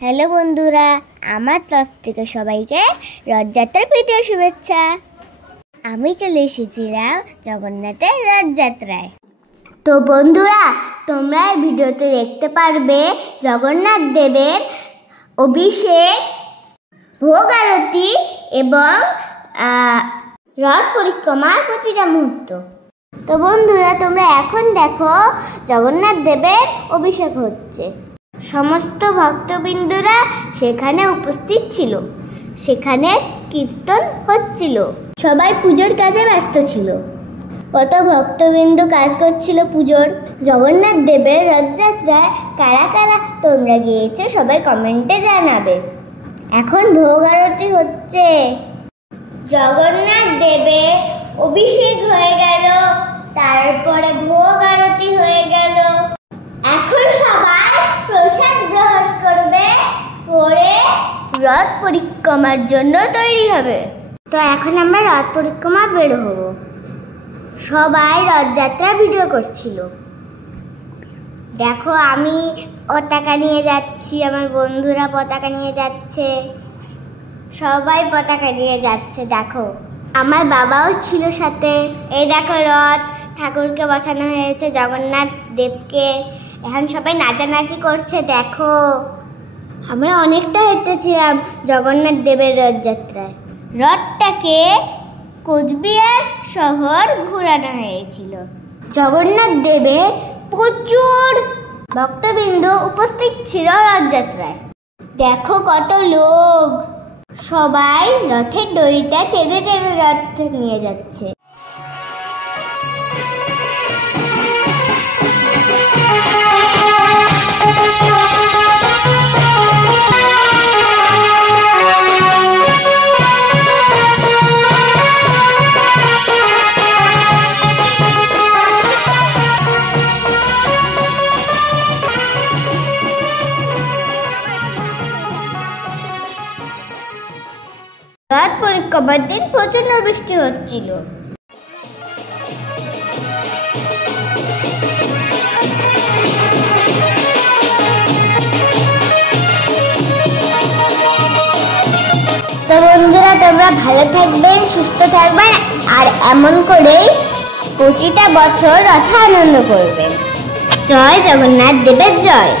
Hello বন্ধুরা, আমার তরফ থেকে সবাইকে রথযাত্রার প্রীতি ও শুভেচ্ছা। আমি চলে এসেছিলাম জগন্নাথের রথযাত্রায়। তো বন্ধুরা, তোমরা এই ভিডিওতে দেখতে পারবে জগন্নাথ দেবের অভিষেক, ভোগ আরতি এবং রথ পরিক্রমার প্রতিটা মুহূর্ত। তো বন্ধুরা, তোমরা এখন দেখো জগন্নাথ দেবের অভিষেক হচ্ছে। সমস্ত ভক্তবৃন্দরা সেখানে উপস্থিত ছিল। সেখানে কীর্তন হচ্ছিল, সবাই পুজোর কাজে ব্যস্ত ছিল। কত ভক্তবৃন্দ কাজ করছিল পুজোর। জগন্নাথ দেবের রথযাত্রায় কারা কারা তোমরা গিয়েছো সবাই কমেন্টে জানাবে। এখন ভোগ আরতি হচ্ছে। জগন্নাথ দেবের অভিষেক হয়ে গেল, তারপরে ভোগ আরতি হয়ে গেল। এখন সবাই প্রসাদ গ্রহণ করবে, করে রথ পরিক্রমার জন্য তৈরি হবে। তো এখন আমরা রথ পরিক্রমা বের হব। সবাই রথযাত্রার ভিডিও করছিল। দেখো, আমি পতাকা নিয়ে যাচ্ছি, আমার বন্ধুরা পতাকা নিয়ে যাচ্ছে, সবাই পতাকা নিয়ে যাচ্ছে। দেখো, আমার বাবাও ছিল সাথে। এই দেখো, রথ ঠাকুরকে বসানো হয়েছে, জগন্নাথ দেবকে। এখন সবাই নাচানাচি করছে। দেখো, আমরা অনেকটা হেঁটেছিলাম জগন্নাথ দেবের রথযাত্রায়। রথটাকে কোচবিহার শহর ঘোরানো হয়েছিল। জগন্নাথ দেবের প্রচুর ভক্তবৃন্দ উপস্থিত ছিল রথযাত্রায়। দেখো কত লোক, সবাই রথের দড়িটা টেনে টেনে রথ নিয়ে যাচ্ছে। রথ পরিক্রমার দিন প্রচন্ড বৃষ্টি হচ্ছিল। তো বন্ধুরা, তোমরা ভালো থাকবেন, সুস্থ থাকবেন, আর এমন করেই প্রতিটা বছর রথে আনন্দ করবেন। জয় জগন্নাথ দেবের জয়।